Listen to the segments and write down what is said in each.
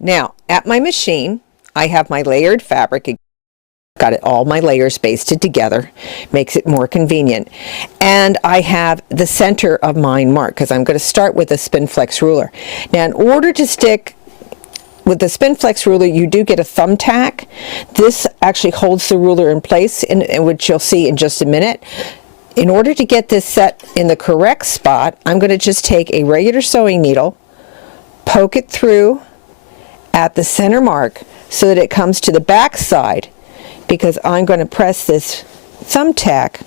Now, at my machine, I have my layered fabric. Got it, all my layers basted together, makes it more convenient. And I have the center of mine marked because I'm going to start with a Spin-e-fex ruler. Now, in order to stick with the Spin-e-fex ruler, you do get a thumbtack. This actually holds the ruler in place, in which you'll see in just a minute. In order to get this set in the correct spot, I'm going to just take a regular sewing needle, poke it through at the center mark so that it comes to the back side, because I'm going to press this thumbtack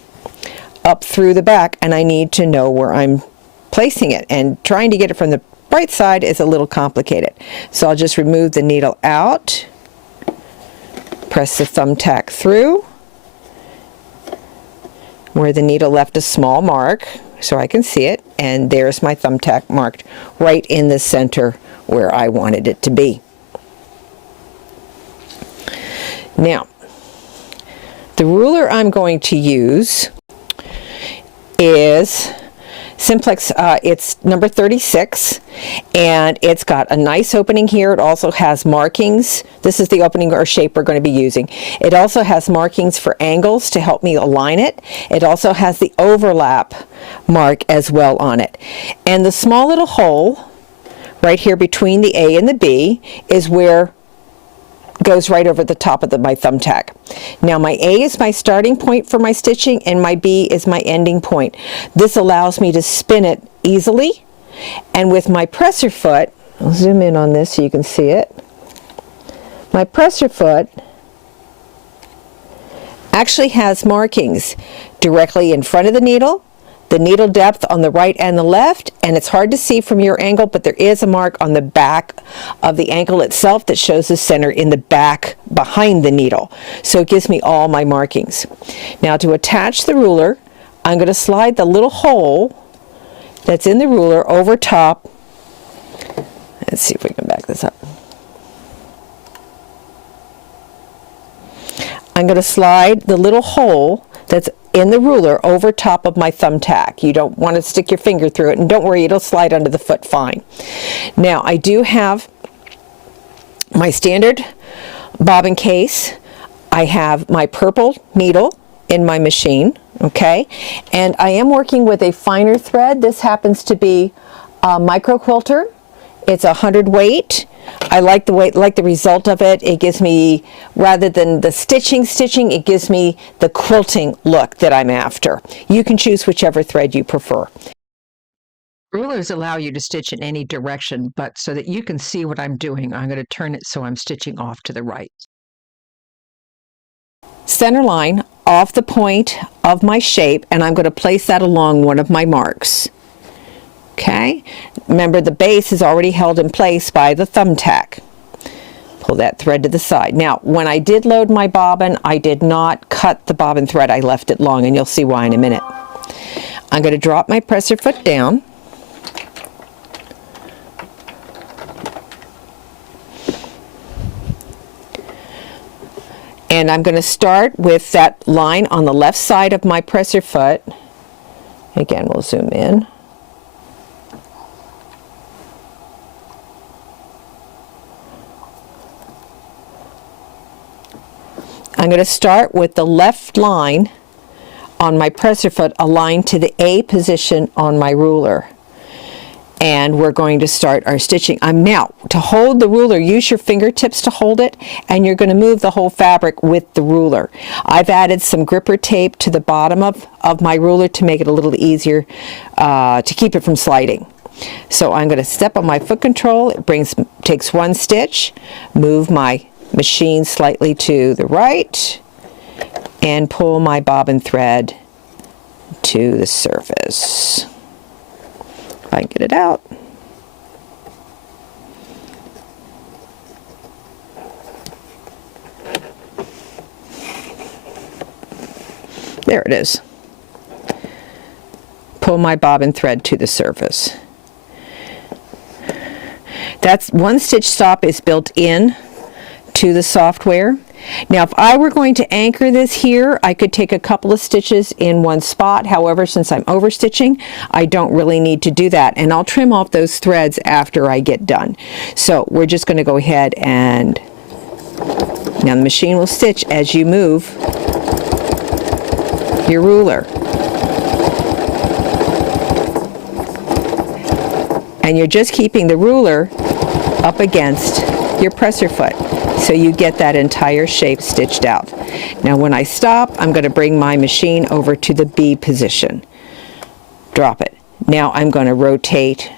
up through the back, and I need to know where I'm placing it, and trying to get it from the right side is a little complicated. So I'll just remove the needle out, press the thumbtack through where the needle left a small mark so I can see it, and there's my thumbtack marked right in the center where I wanted it to be. Now, the ruler I'm going to use is Simplex, it's number 36, and it's got a nice opening here. It also has markings. This is the opening or shape we're going to be using. It also has markings for angles to help me align it. It also has the overlap mark as well on it. And the small little hole right here between the A and the B is where goes right over the top of my thumbtack. Now my A is my starting point for my stitching, and my B is my ending point. This allows me to spin it easily, and with my presser foot, I'll zoom in on this so you can see it. My presser foot actually has markings directly in front of the needle depth on the right and the left, and it's hard to see from your angle, but there is a mark on the back of the ankle itself that shows the center in the back behind the needle. So it gives me all my markings. Now to attach the ruler, I'm going to slide the little hole that's in the ruler over top. Let's see if we can back this up. I'm going to slide the little hole that's in the ruler over top of my thumbtack. You don't want to stick your finger through it, and don't worry, it'll slide under the foot fine. Now I do have my standard bobbin case. I have my purple needle in my machine, okay, and I am working with a finer thread. This happens to be a micro quilter. It's 100 weight. I like the result of it. It gives me, rather than the stitching, it gives me the quilting look that I'm after. You can choose whichever thread you prefer. Rulers allow you to stitch in any direction, but so that you can see what I'm doing, I'm going to turn it so I'm stitching off to the right. Center line off the point of my shape, and I'm going to place that along one of my marks. Okay, remember the base is already held in place by the thumbtack. Pull that thread to the side. Now, when I did load my bobbin, I did not cut the bobbin thread. I left it long, and you'll see why in a minute. I'm going to drop my presser foot down. And I'm going to start with that line on the left side of my presser foot. Again, we'll zoom in. I'm going to start with the left line on my presser foot aligned to the A position on my ruler. And we're going to start our stitching. Now, to hold the ruler, use your fingertips to hold it, and you're going to move the whole fabric with the ruler. I've added some gripper tape to the bottom of my ruler to make it a little easier to keep it from sliding. So I'm going to step on my foot control. It takes one stitch, move my machine slightly to the right, and pull my bobbin thread to the surface. If I can get it out. There it is. Pull my bobbin thread to the surface. That's one stitch stop is built in to the software, Now if I were going to anchor this here, I could take a couple of stitches in one spot. However, since I'm overstitching, I don't really need to do that, and I'll trim off those threads after I get done. So we're just going to go ahead and now the machine will stitch as you move your ruler. And you're just keeping the ruler up against your presser foot so you get that entire shape stitched out. Now when I stop, I'm going to bring my machine over to the B position. Drop it. Now I'm going to rotate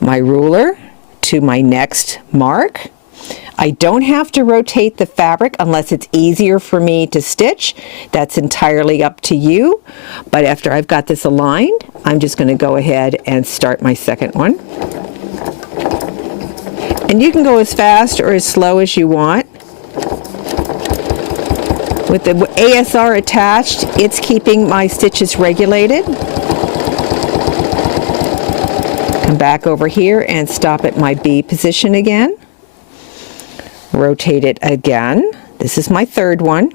my ruler to my next mark. I don't have to rotate the fabric unless it's easier for me to stitch. That's entirely up to you. But after I've got this aligned, I'm just going to go ahead and start my second one. And you can go as fast or as slow as you want. With the ASR attached, it's keeping my stitches regulated. Come back over here and stop at my B position again. Rotate it again. This is my third one.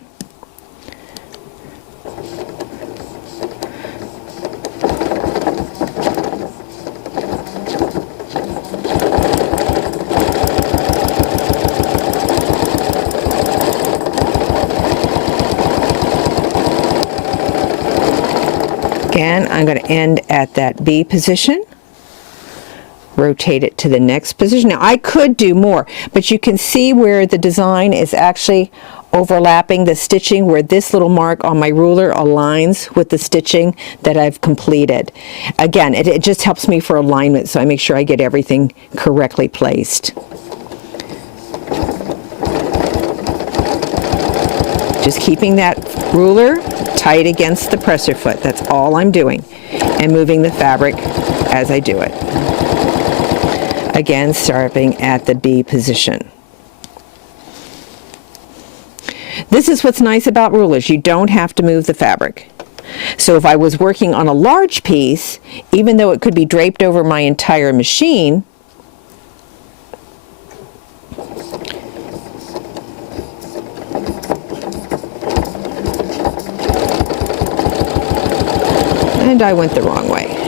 Again, I'm going to end at that B position. Rotate it to the next position. Now I could do more, but you can see where the design is actually overlapping the stitching, where this little mark on my ruler aligns with the stitching that I've completed. Again, it just helps me for alignment, so I make sure I get everything correctly placed. Just keeping that ruler tight against the presser foot. That's all I'm doing, and moving the fabric as I do it. Again, starting at the B position. This is what's nice about rulers. You don't have to move the fabric. So if I was working on a large piece, even though it could be draped over my entire machine, and I went the wrong way.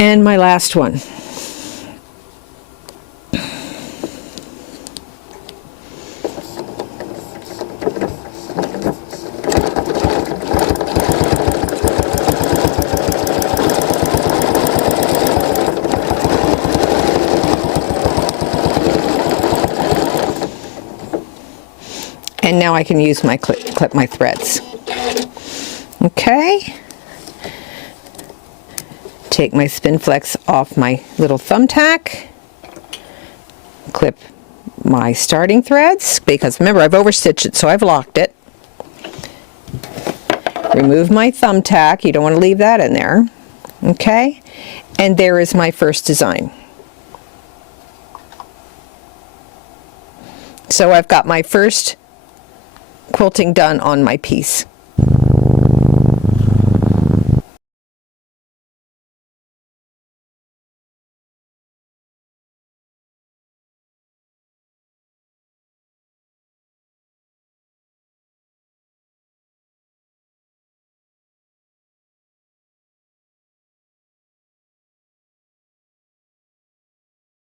And my last one. And now I can use my clip my threads. Okay. Take my Spin-e-fex off my little thumbtack, clip my starting threads, because remember I've overstitched it, so I've locked it. Remove my thumbtack, you don't want to leave that in there. Okay, and there is my first design. So I've got my first quilting done on my piece.